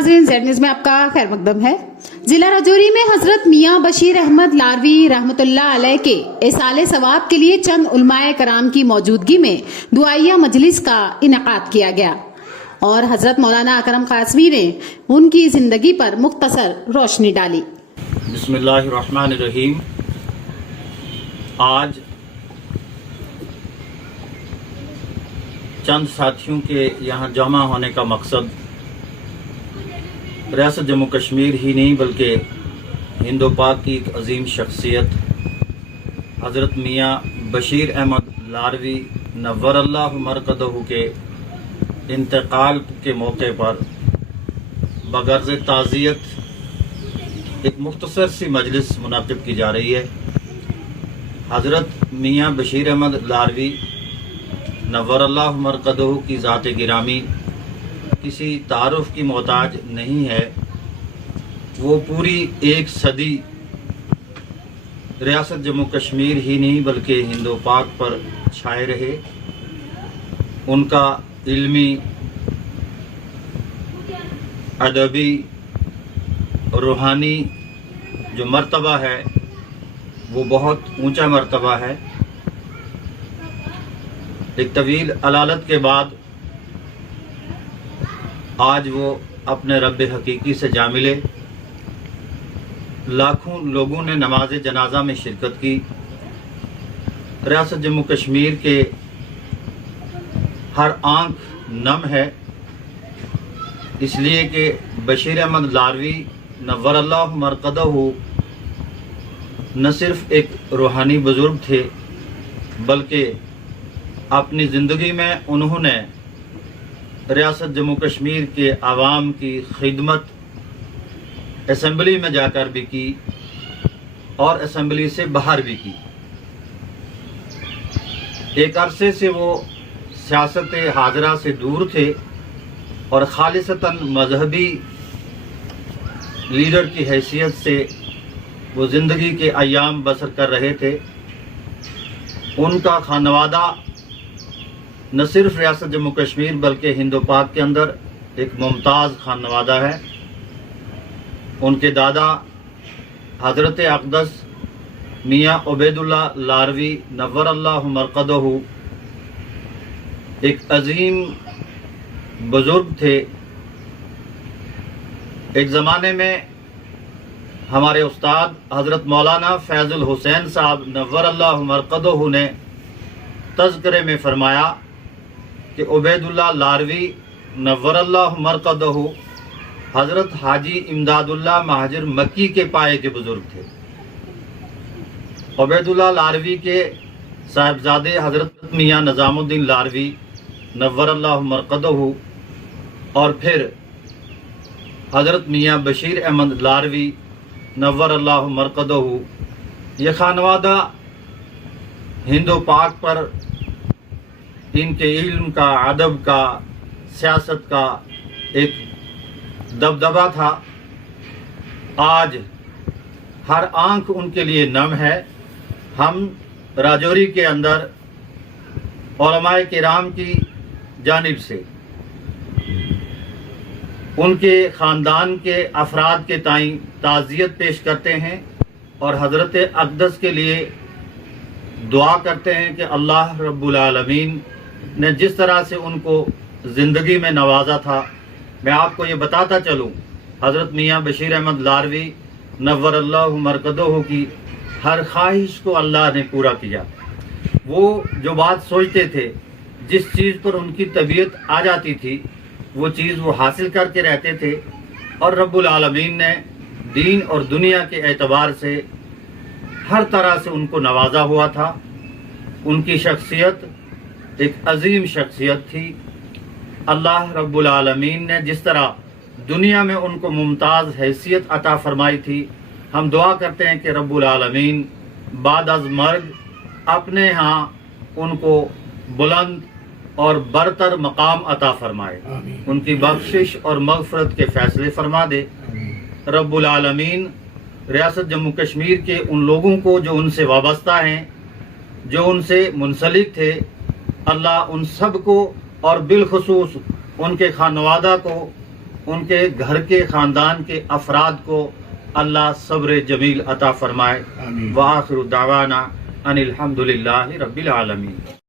ناظرین، Z news میں آپ کا خیر مقدم ہے۔ ضلع راجوری میں حضرت میاں بشیر احمد لاروی رحمۃ اللہ علیہ کے ایصال ثواب کے لیے چند علماء کرام کی موجودگی میں دعائیہ مجلس کا انعقاد کیا گیا اور حضرت مولانا اکرم قاسمی نے ان کی زندگی پر مختصر روشنی ڈالی۔ بسم اللہ الرحمن الرحیم۔ آج چند ساتھیوں کے یہاں جمع ہونے کا مقصد ریاست جموں کشمیر ہی نہیں بلکہ ہند و پاک کی ایک عظیم شخصیت حضرت میاں بشیر احمد لاروی نور اللہ مرقدہ کے انتقال کے موقع پر بغرض تعزیت ایک مختصر سی مجلس منعقد کی جا رہی ہے۔ حضرت میاں بشیر احمد لاروی نور اللہ مرقدہ کی ذات گرامی کسی تعارف کی محتاج نہیں ہے۔ وہ پوری ایک صدی ریاست جموں کشمیر ہی نہیں بلکہ ہند و پاک پر چھائے رہے۔ ان کا علمی، ادبی، روحانی جو مرتبہ ہے وہ بہت اونچا مرتبہ ہے۔ ایک طویل علالت کے بعد آج وہ اپنے رب حقیقی سے جا ملے۔ لاکھوں لوگوں نے نماز جنازہ میں شرکت کی۔ ریاست جموں کشمیر کے ہر آنکھ نم ہے، اس لیے کہ بشیر احمد لاروی نور اللہ مرقدہ نہ صرف ایک روحانی بزرگ تھے بلکہ اپنی زندگی میں انہوں نے ریاست جموں کشمیر کے عوام کی خدمت اسمبلی میں جا کر بھی کی اور اسمبلی سے باہر بھی کی۔ ایک عرصے سے وہ سیاست حاضرہ سے دور تھے اور خالصتاً مذہبی لیڈر کی حیثیت سے وہ زندگی کے ایام بسر کر رہے تھے۔ ان کا خانوادہ نہ صرف ریاست جموں کشمیر بلکہ ہند و پاک کے اندر ایک ممتاز خانوادہ ہے۔ ان کے دادا حضرت اقدس میاں عبید اللہ لاروی نور اللہ مرقدہ ایک عظیم بزرگ تھے۔ ایک زمانے میں ہمارے استاد حضرت مولانا فیض الحسین صاحب نور اللہ مرقدہ نے تذکرے میں فرمایا کہ عبید اللہ لاروی نور اللہ مرقدہ حضرت حاجی امداد اللہ مہاجر مکی کے پائے کے بزرگ تھے۔ عبید اللہ لاروی کے صاحبزادے حضرت میاں نظام الدین لاروی نور اللہ مرقدہ اور پھر حضرت میاں بشیر احمد لاروی نور اللہ مرقدہ، یہ خانوادہ ہند و پاک پر ان کے علم کا، ادب کا، سیاست کا ایک دبدبہ تھا۔ آج ہر آنکھ ان کے لیے نم ہے۔ ہم راجوری کے اندر علماء کرام کی جانب سے ان کے خاندان کے افراد کے تئیں تعزیت پیش کرتے ہیں اور حضرت اقدس کے لیے دعا کرتے ہیں کہ اللہ رب العالمین نے جس طرح سے ان کو زندگی میں نوازا تھا۔ میں آپ کو یہ بتاتا چلوں، حضرت میاں بشیر احمد لاروی نور اللہ مرقدہ کی ہر خواہش کو اللہ نے پورا کیا۔ وہ جو بات سوچتے تھے، جس چیز پر ان کی طبیعت آ جاتی تھی، وہ چیز وہ حاصل کر کے رہتے تھے اور رب العالمین نے دین اور دنیا کے اعتبار سے ہر طرح سے ان کو نوازا ہوا تھا۔ ان کی شخصیت ایک عظیم شخصیت تھی۔ اللہ رب العالمین نے جس طرح دنیا میں ان کو ممتاز حیثیت عطا فرمائی تھی، ہم دعا کرتے ہیں کہ رب العالمین بعد از مرگ اپنے ہاں ان کو بلند اور برتر مقام عطا فرمائے، ان کی بخشش اور مغفرت کے فیصلے فرما دے۔ رب العالمین ریاست جموں کشمیر کے ان لوگوں کو جو ان سے وابستہ ہیں، جو ان سے منسلک تھے، اللہ ان سب کو اور بالخصوص ان کے خانوادہ کو ان کے گھر کے خاندان کے افراد کو اللہ صبر جمیل عطا فرمائے. وآخر دعوانا ان الحمد للہ رب العالمین.